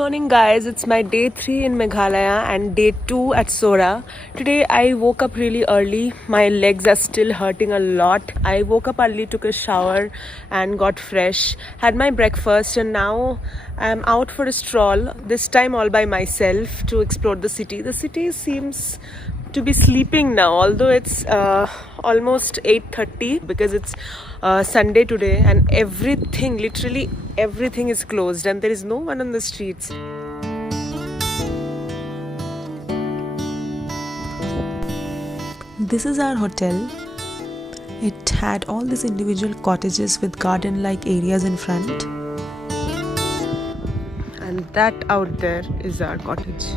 morning guys, it's my day 3 in Meghalaya and day 2 at Sohra. Today I woke up really early. My legs are still hurting a lot. I woke up early, took a shower and got fresh. Had my breakfast and now I'm out for a stroll, this time all by myself to explore the city. The city seems to be sleeping now, although it's almost 8:30 because it's Sunday today and everything, literally everything is closed and there is no one on the streets. This is our hotel. It had all these individual cottages with garden-like areas in front. And that out there is our cottage.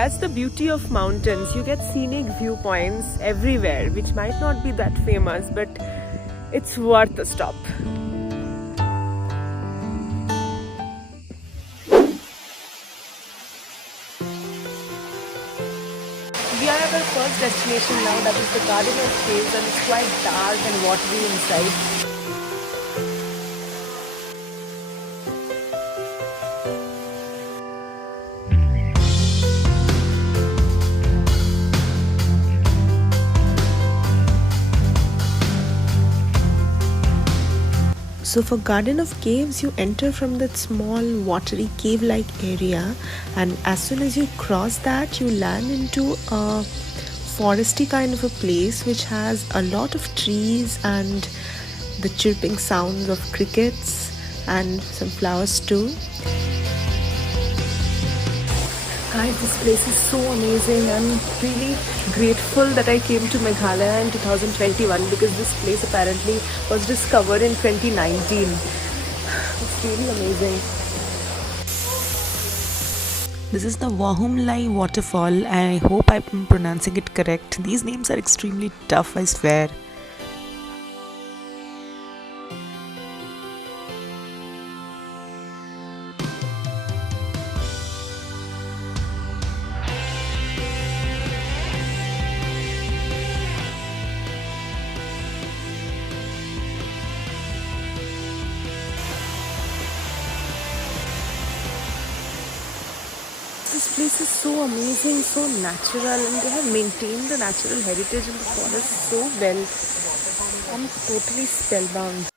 That's the beauty of mountains. You get scenic viewpoints everywhere, which might not be that famous, but it's worth a stop. We are at our first destination now, that is the Garden of Caves, and it's quite dark and watery inside. So for Garden of Caves, you enter from that small watery cave-like area, and as soon as you cross that, you land into a foresty kind of a place which has a lot of trees and the chirping sounds of crickets and some flowers too. Guys, this place is so amazing. I'm really grateful that I came to Meghalaya in 2021 because this place apparently was discovered in 2019. It's really amazing. This is the Wahumlai waterfall. I hope I'm pronouncing it correct. These names are extremely tough, I swear. This place is so amazing, so natural, and they have maintained the natural heritage in the forest so well. I'm totally spellbound.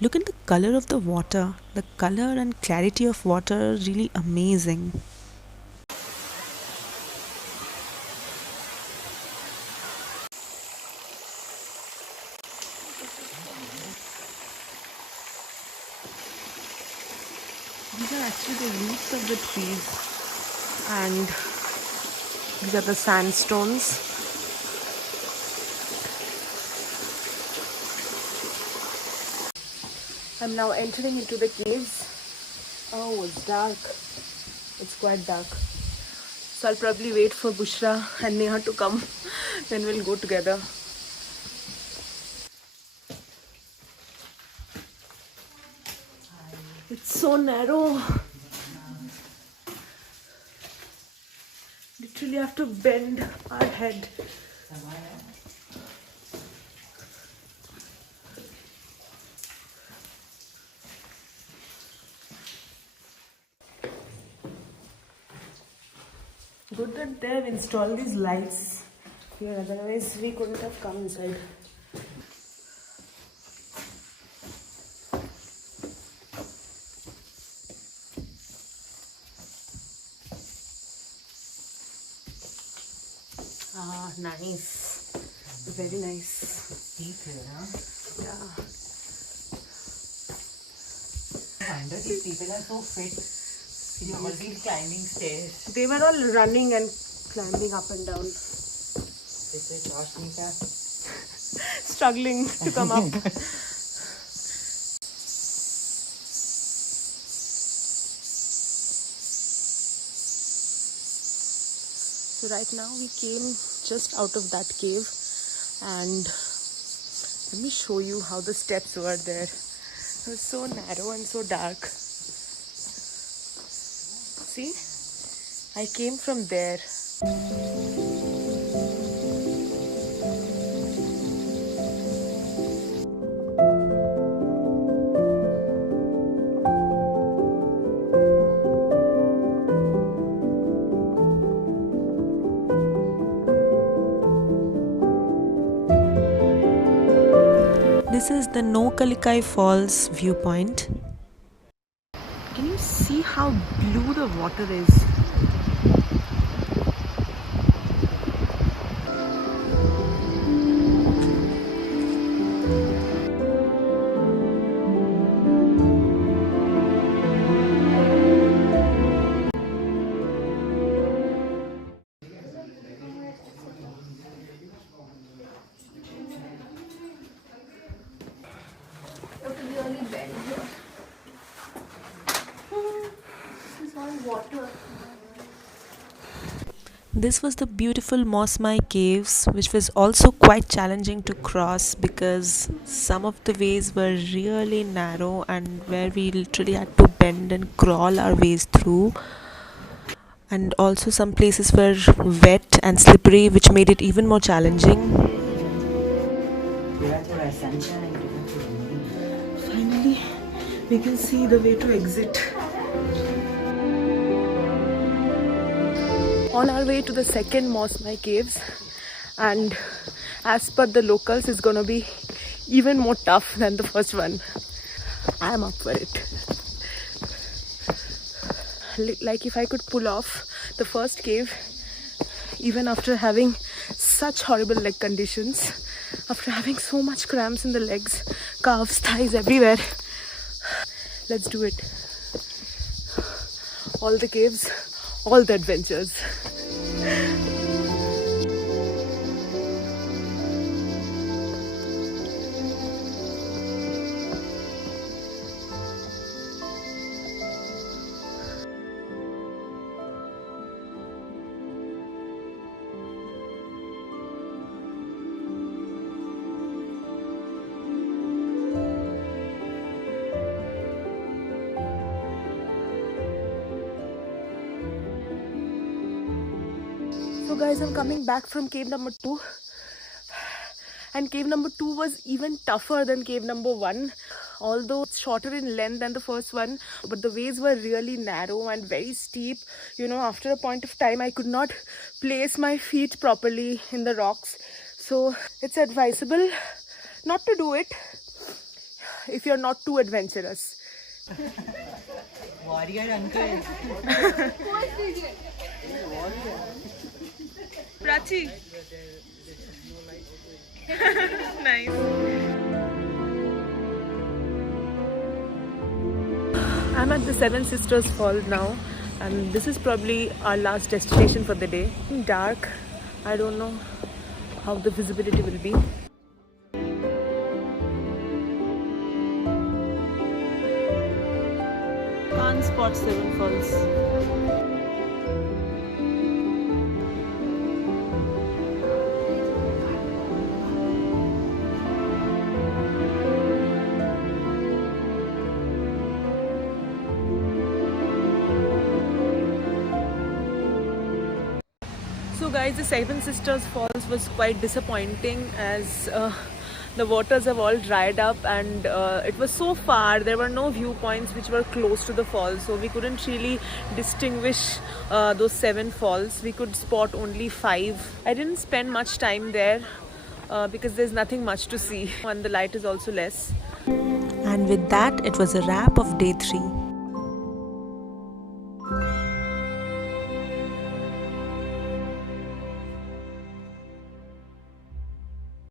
Look at the color of the water. The color and clarity of water are really amazing. These are actually the roots of the trees, and these are the sandstones. I'm now entering into the caves. Oh, it's dark. It's quite dark. So I'll probably wait for Bushra and Neha to come. Then we'll go together. It's so narrow. Literally have to bend our head. Good that they have installed these lights here, otherwise we couldn't have come inside. Ah, nice. Very nice. Deep here, huh? Yeah. I wonder if people are so fit. You know, all these climbing stairs. They were all running and climbing up and down. This is Roshnika. Struggling to come up. So right now we came just out of that cave, and let me show you how the steps were there. It was so narrow and so dark. See, I came from there. This is the No Kalikai Falls viewpoint. Can you see how blue the water is? This was the beautiful Mosmai caves, which was also quite challenging to cross because some of the ways were really narrow and where we literally had to bend and crawl our ways through. And also some places were wet and slippery, which made it even more challenging. Finally, we can see the way to exit. On our way to the second Mosmai caves, and as per the locals, it's gonna be even more tough than the first one. I am up for it. Like if I could pull off the first cave, even after having such horrible leg conditions, after having so much cramps in the legs, calves, thighs, everywhere, let's do it. All the caves, all the adventures. So guys, I'm coming back from cave number 2, and cave number 2 was even tougher than cave number 1, although it's shorter in length than the first one, but the ways were really narrow and very steep. You know, after a point of time I could not place my feet properly in the rocks, so it's advisable not to do it if you're not too adventurous. Warrior uncle. Prachi. Nice. I'm at the Seven Sisters Falls now, and this is probably our last destination for the day. Dark, I don't know how the visibility will be. Can't spot Seven Falls. So guys, the Seven Sisters Falls was quite disappointing as the waters have all dried up, and it was so far. There were no viewpoints which were close to the falls, so we couldn't really distinguish those 7 falls. We could spot only 5. I didn't spend much time there because there's nothing much to see, and the light is also less. And with that, it was a wrap of day 3.